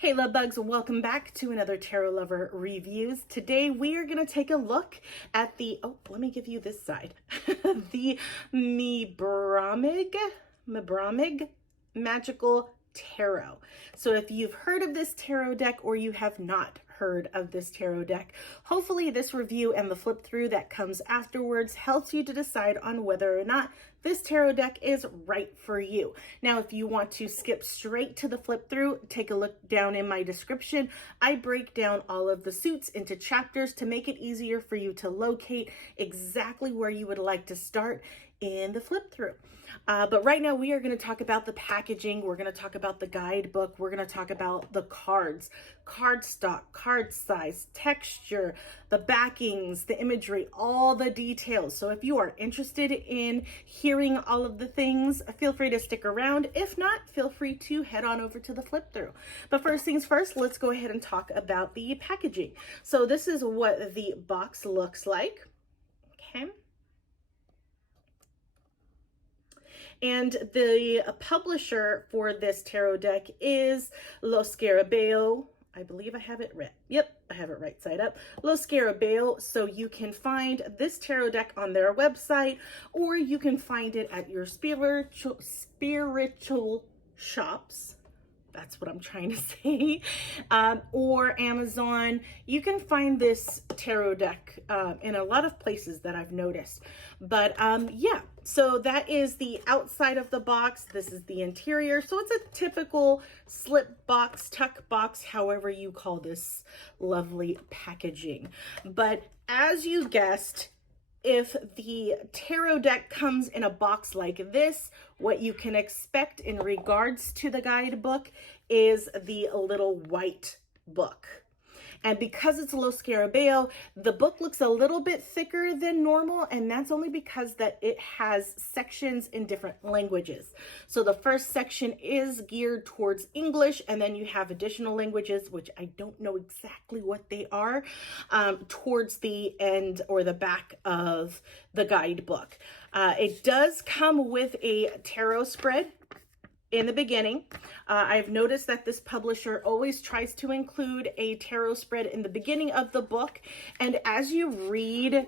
Hey love bugs, welcome back to another Tarot Lover Reviews. Today we are going to take a look at let me give you this side, the Mibramig Magical Tarot. So if you've heard of this tarot deck or you have not heard of this tarot deck, hopefully this review and the flip through that comes afterwards helps you to decide on whether or not this tarot deck is right for you. Now, if you want to skip straight to the flip through, take a look down in my description. I break down all of the suits into chapters to make it easier for you to locate exactly where you would like to start in the flip through. But right now we are going to talk about the packaging. We're going to talk about the guidebook. We're going to talk about the cards, cardstock, card size, texture, the backings, the imagery, all the details. So if you are interested in hearing all of the things, feel free to stick around. If not, feel free to head on over to the flip through. But first things first, let's go ahead and talk about the packaging. So this is what the box looks like. Okay. And the publisher for this tarot deck is Lo Scarabeo. I believe I have it right. Yep, I have it right side up. Lo Scarabeo. So you can find this tarot deck on their website, or you can find it at your spiritual shops. That's what I'm trying to say. Or Amazon. You can find this tarot deck in a lot of places that I've noticed. But yeah, so that is the outside of the box. This is the interior. So it's a typical slip box, tuck box, however you call this lovely packaging. But as you guessed, if the tarot deck comes in a box like this, what you can expect in regards to the guidebook is the little white book. And because it's Lo Scarabeo, the book looks a little bit thicker than normal, and that's only because that it has sections in different languages. So the first section is geared towards English, and then you have additional languages, which I don't know exactly what they are, towards the end or the back of the guidebook. It does come with a tarot spread in the beginning. I've noticed that this publisher always tries to include a tarot spread in the beginning of the book. And as you read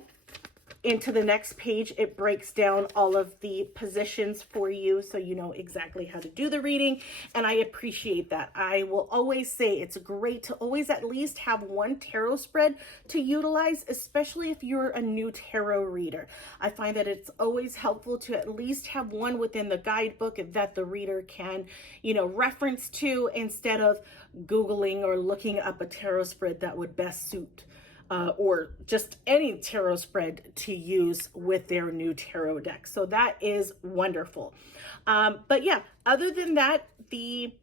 into the next page, it breaks down all of the positions for you so you know exactly how to do the reading. And I appreciate that. I will always say it's great to always at least have one tarot spread to utilize, especially if you're a new tarot reader. I find that it's always helpful to at least have one within the guidebook that the reader can, reference to instead of Googling or looking up a tarot spread that would best suit or just any tarot spread to use with their new tarot deck. So that is wonderful. But yeah, other than that, the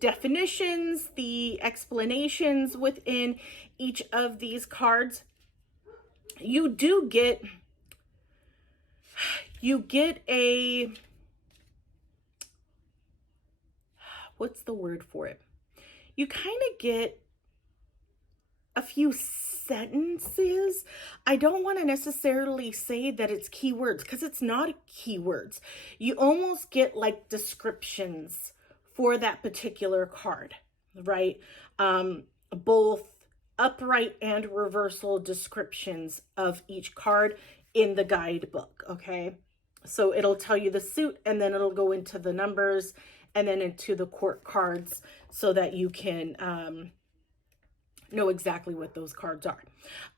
definitions, the explanations within each of these cards, you get a, what's the word for it? You kind of get a few sentences. I don't want to necessarily say that it's keywords because it's not keywords. You almost get like descriptions for that particular card, right? Both upright and reversal descriptions of each card in the guidebook, okay? So it'll tell you the suit, and then it'll go into the numbers and then into the court cards so that you can know exactly what those cards are.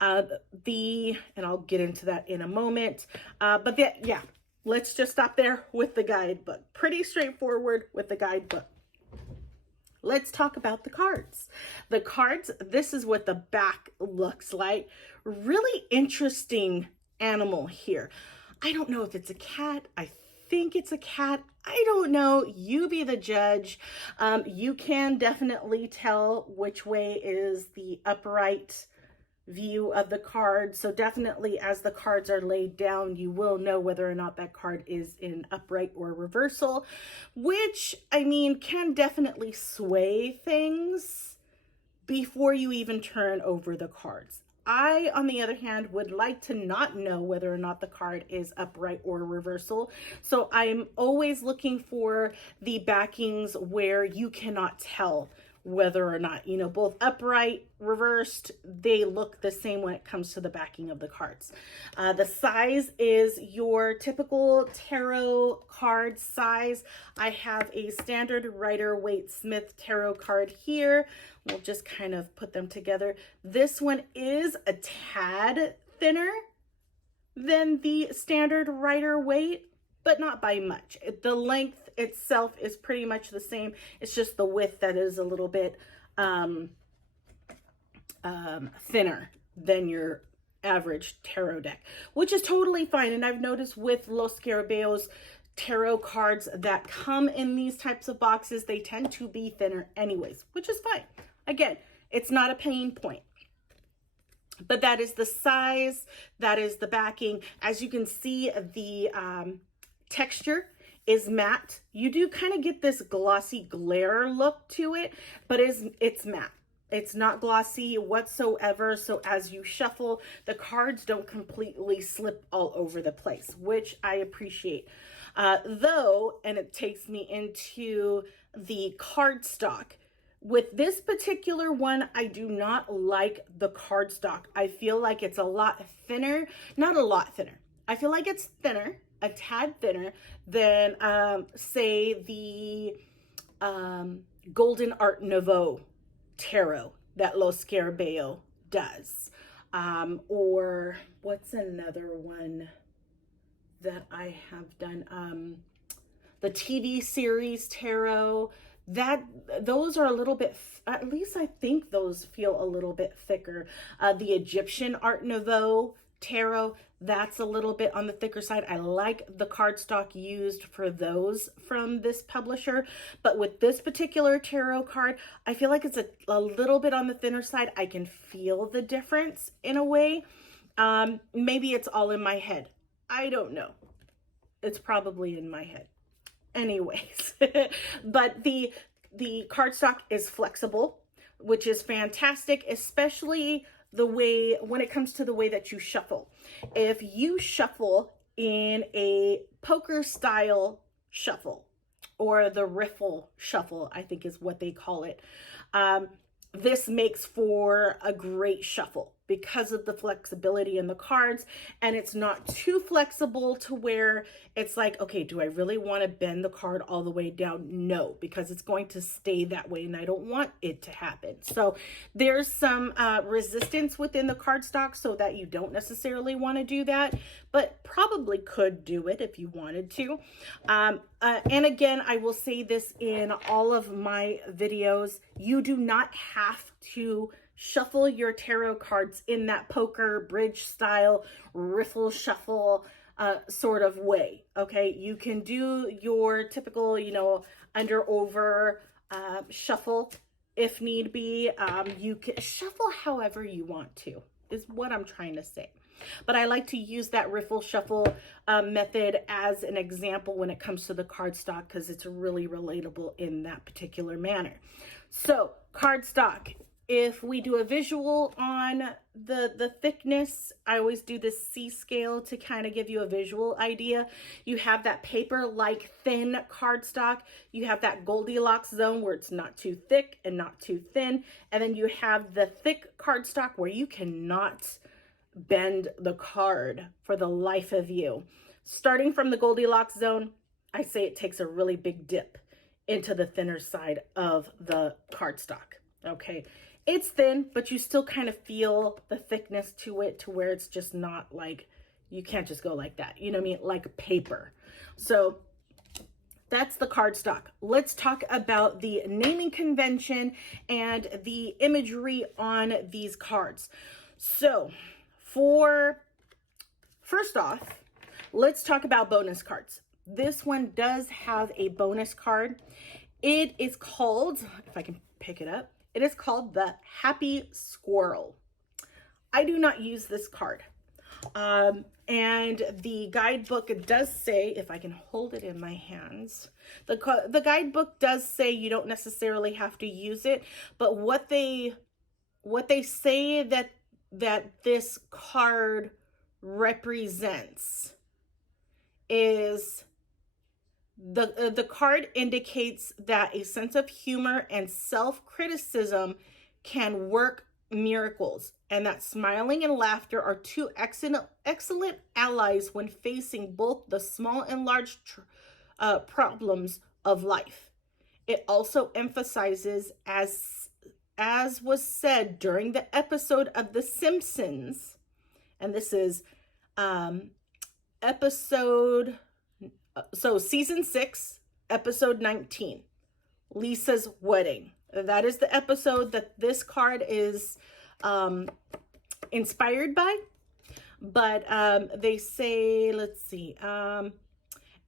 And I'll get into that in a moment. But yeah, let's just stop there with the guidebook. Pretty straightforward with the guidebook. Let's talk about the cards. The cards, this is what the back looks like. Really interesting animal here. I don't know if it's a cat. I think it's a cat. I don't know. You be the judge. You can definitely tell which way is the upright view of the card. So definitely as the cards are laid down, you will know whether or not that card is in upright or reversal, which, I mean, can definitely sway things before you even turn over the cards. I, on the other hand, would like to not know whether or not the card is upright or reversal. So I'm always looking for the backings where you cannot tell whether or not, you know, both upright, reversed, they look the same when it comes to the backing of the cards. The size is your typical tarot card size. I have a standard Rider-Waite-Smith tarot card here. We'll just kind of put them together. This one is a tad thinner than the standard Rider-Waite, but not by much. The length itself is pretty much the same. It's just the width that is a little bit thinner than your average tarot deck, which is totally fine. And I've noticed with Los Scarabäos tarot cards that come in these types of boxes, they tend to be thinner anyways, which is fine. Again, it's not a pain point. But that is the size, that is the backing. As you can see, the texture is matte. You do kind of get this glossy glare look to it, but it's matte. It's not glossy whatsoever. So as you shuffle, the cards don't completely slip all over the place, which I appreciate. Though, and it takes me into the cardstock. With this particular one, I do not like the cardstock. I feel like it's a lot thinner, not a lot thinner. I feel like it's thinner, a tad thinner than, say, the Golden Art Nouveau tarot that Los Scarabeo does. Or what's another one that I have done? The TV series tarot. Those are a little bit, at least I think those feel a little bit thicker. The Egyptian Art Nouveau tarot, that's a little bit on the thicker side. I like the cardstock used for those from this publisher, but with this particular tarot card, I feel like it's a little bit on the thinner side. I can feel the difference in a way. Maybe it's all in my head. I don't know. It's probably in my head. Anyways, but the cardstock is flexible, which is fantastic, especially the way, when it comes to the way that you shuffle. If you shuffle in a poker style shuffle, or the riffle shuffle, I think is what they call it, this makes for a great shuffle because of the flexibility in the cards, and it's not too flexible to where it's like, okay, do I really want to bend the card all the way down? No, because it's going to stay that way, and I don't want it to happen. So there's some resistance within the cardstock so that you don't necessarily want to do that, but probably could do it if you wanted to. And again, I will say this in all of my videos, you do not have to shuffle your tarot cards in that poker bridge style riffle shuffle sort of way. Okay, you can do your typical, you know, under over shuffle if need be. You can shuffle however you want to, is what I'm trying to say. But I like to use that riffle shuffle method as an example when it comes to the cardstock, because it's really relatable in that particular manner. So cardstock, if we do a visual on the thickness, I always do this C scale to kind of give you a visual idea. You have that paper-like thin cardstock. You have that Goldilocks zone where it's not too thick and not too thin. And then you have the thick cardstock where you cannot bend the card for the life of you. Starting from the Goldilocks zone, I say it takes a really big dip into the thinner side of the cardstock. Okay, it's thin, but you still kind of feel the thickness to it, to where it's just not like, you can't just go like that, you know what I mean, like paper. So that's the cardstock. Let's talk about the naming convention and the imagery on these cards. So first off, let's talk about bonus cards. This one does have a bonus card. It is called, if I can pick it up, it is called the Happy Squirrel. I do not use this card. And the guidebook does say, if I can hold it in my hands, the guidebook does say you don't necessarily have to use it, but what they say that this card represents is The card indicates that a sense of humor and self-criticism can work miracles, and that smiling and laughter are two excellent allies when facing both the small and large problems of life. It also emphasizes, as was said during the episode of The Simpsons, and this is season 6, episode 19, Lisa's wedding. That is the episode that this card is inspired by. But they say, let's see,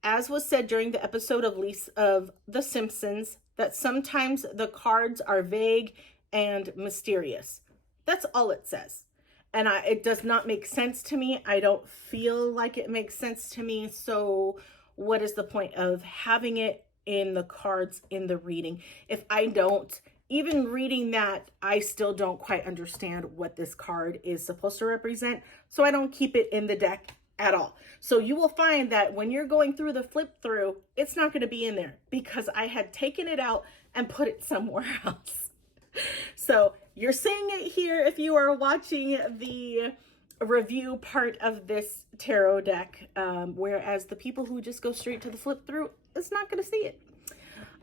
as was said during the episode of The Simpsons, that sometimes the cards are vague and mysterious. That's all it says. And it does not make sense to me. I don't feel like it makes sense to me. So what is the point of having it in the cards in the reading? If I don't, even reading that, I still don't quite understand what this card is supposed to represent. So I don't keep it in the deck at all. So you will find that when you're going through the flip through, it's not going to be in there because I had taken it out and put it somewhere else. So you're seeing it here if you are watching the review part of this tarot deck, whereas the people who just go straight to the flip through is not going to see it.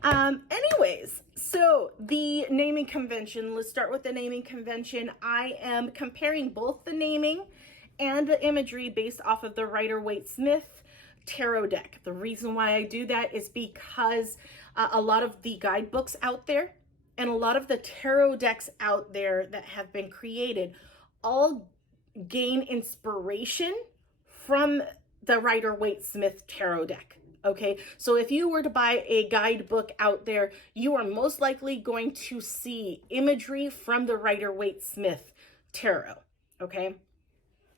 Anyways, so the naming convention, let's start with the naming convention. I am comparing both the naming and the imagery based off of the Rider-Waite-Smith tarot deck. The reason why I do that is because a lot of the guidebooks out there and a lot of the tarot decks out there that have been created all gain inspiration from the Rider-Waite-Smith tarot deck. Okay, so if you were to buy a guidebook out there, you are most likely going to see imagery from the Rider-Waite-Smith tarot. Okay,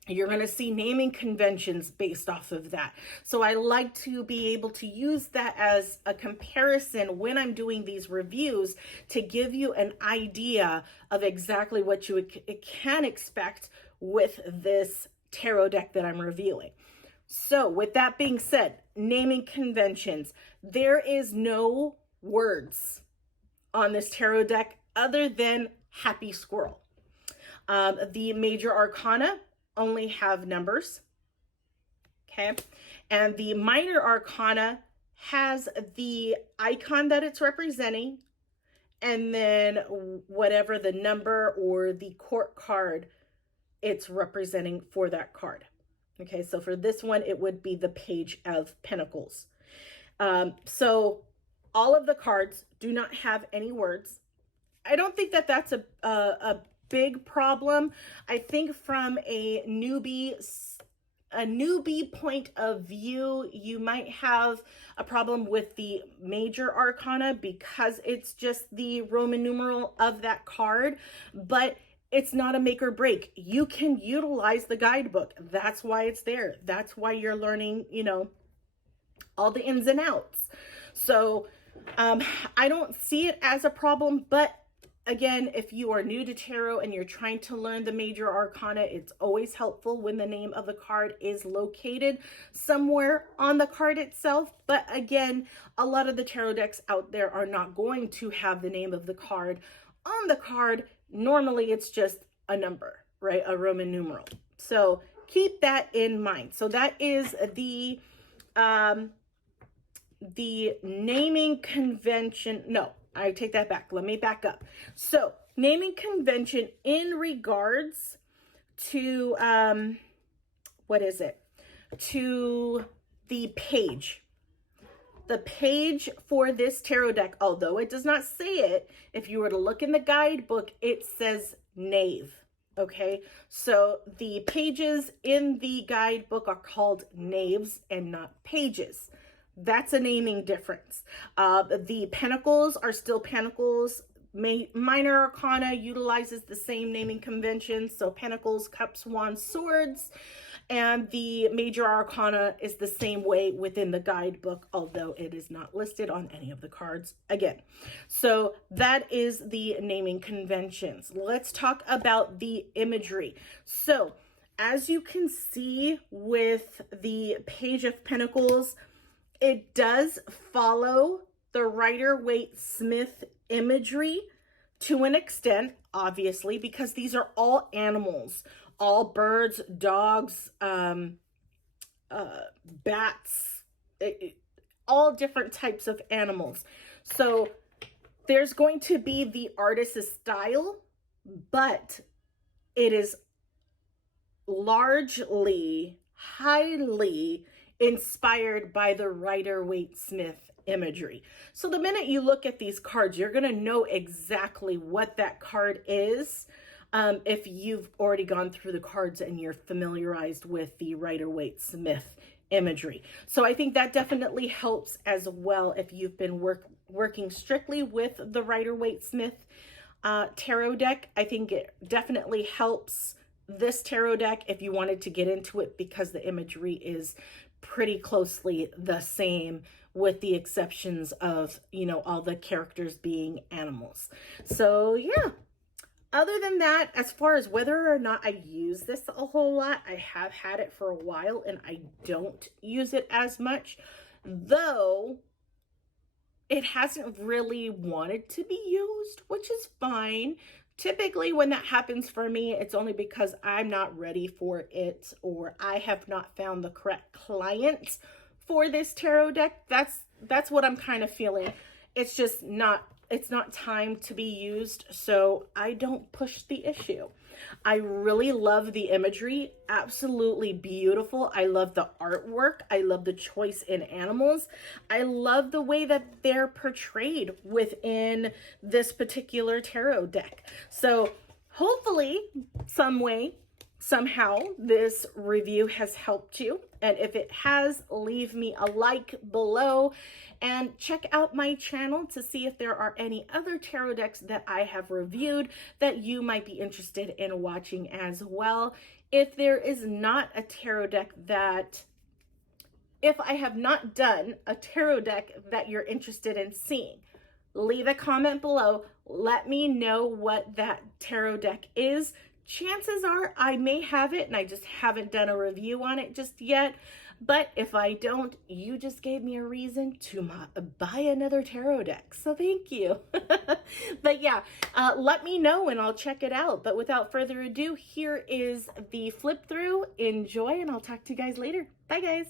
you're going to see naming conventions based off of that. So I like to be able to use that as a comparison when I'm doing these reviews to give you an idea of exactly what you can expect with this tarot deck that I'm reviewing. So with that being said, naming conventions, there is no words on this tarot deck other than happy squirrel. The major arcana only have numbers, okay? And the minor arcana has the icon that it's representing, and then whatever the number or the court card it's representing for that card. Okay, so for this one, it would be the Page of Pentacles. So all of the cards do not have any words. I don't think that that's a big problem. I think from a newbie point of view, you might have a problem with the major arcana because it's just the Roman numeral of that card, but it's not a make or break. You can utilize the guidebook. That's why it's there. That's why you're learning, you know, all the ins and outs. So I don't see it as a problem, but again, if you are new to tarot and you're trying to learn the major arcana, it's always helpful when the name of the card is located somewhere on the card itself. But again, a lot of the tarot decks out there are not going to have the name of the card on the card. Normally it's just a number, right? A Roman numeral. So keep that in mind. So that is the naming convention. No, I take that back. Let me back up. So naming convention in regards to, what is it? To the page. The page for this tarot deck, although it does not say it, if you were to look in the guidebook, it says knave. Okay, so the pages in the guidebook are called knaves and not pages. That's a naming difference. The pentacles are still pentacles. Minor arcana utilizes the same naming conventions. So pentacles, cups, wands, swords. And the major arcana is the same way within the guidebook, although it is not listed on any of the cards again. So that is the naming conventions. Let's talk about the imagery. So as you can see with the Page of Pentacles, It does follow the Rider-Waite-Smith imagery to an extent, obviously, because these are all animals, all birds, dogs, bats, all different types of animals. So there's going to be the artist's style, but it is largely, highly inspired by the Rider-Waite-Smith imagery. So the minute you look at these cards, you're going to know exactly what that card is. If you've already gone through the cards and you're familiarized with the Rider-Waite-Smith imagery. So I think that definitely helps as well if you've been working strictly with the Rider-Waite-Smith tarot deck. I think it definitely helps this tarot deck if you wanted to get into it, because the imagery is pretty closely the same, with the exceptions of, you know, all the characters being animals. So yeah. Other than that, as far as whether or not I use this a whole lot, I have had it for a while and I don't use it as much, though it hasn't really wanted to be used, which is fine. Typically when that happens for me, it's only because I'm not ready for it, or I have not found the correct client for this tarot deck. That's what I'm kind of feeling. It's just not, it's not time to be used, so I don't push the issue. I really love the imagery, absolutely beautiful. I love the artwork. I love the choice in animals. I love the way that they're portrayed within this particular tarot deck. So hopefully, some way, somehow, this review has helped you. And if it has, leave me a like below and check out my channel to see if there are any other tarot decks that I have reviewed that you might be interested in watching as well. If there is not a tarot deck that, if I have not done a tarot deck that you're interested in seeing, leave a comment below. Let me know what that tarot deck is. Chances are I may have it and I just haven't done a review on it just yet. But if I don't, you just gave me a reason to buy another tarot deck. So thank you. But yeah, let me know and I'll check it out. But without further ado, here is the flip through. Enjoy, and I'll talk to you guys later. Bye guys.